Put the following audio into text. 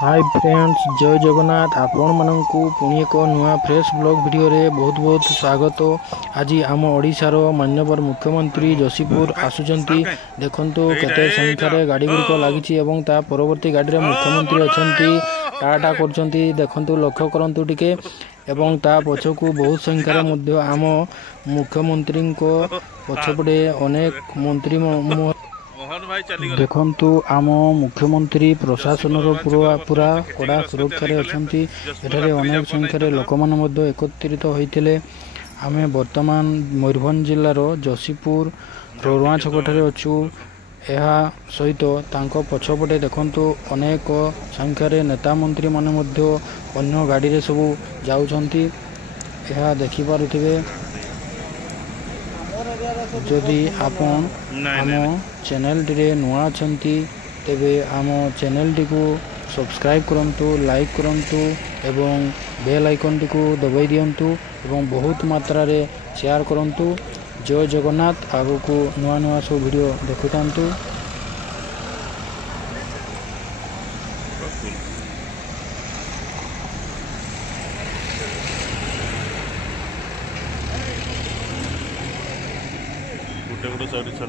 Hi friends जय जगन्नाथ आपण मानकु पुणी एक नुआ फ्रेश ब्लॉग वीडियो रे बहुत बहुत स्वागत। आज आम ओडिशार माननीय मुख्यमंत्री जोशीपुर आसुचंती देखंतु केते संख्यार गाड़ी गुड़िक लगी एवं ता परवर्ती गाड़ी रे मुख्यमंत्री अछंती टाटा करछंती देखंतु लक्ष्य करंतु टिके एवं ता पछकु बहुत संख्यार मध्य आम मुख्यमंत्री को पछपटे अनेक मंत्री देखंतु आम मुख्यमंत्री प्रशासन पूरा कड़ा सुरक्षा अच्छी एठारे अनेक संख्यार लोक मैंने एकत्रित होते। आमे वर्तमान मयूरभंज जिलार जोशीपुर रोरुआ छकठारे अच्छू। यह सहित तांको पछपटे देखंतु अनेक संख्यार नेता मंत्री माने मध्य अन्य गाड़ी रे सब जाउछंती यह देखि पारुथिबे। जदि आपण आम चैनल टी नुआ छंती तेबे आम चैनल टी को सब्सक्राइब करंतु लाइक करंतु एवं बेल आइकन टी को दबाई दियंतु एवं बहुत मात्रा रे शेयर करंतु। जय जगन्नाथ आगो को नुआ नुआ सब वीडियो देखुतांतु। गोटे गोटे साइड छाड़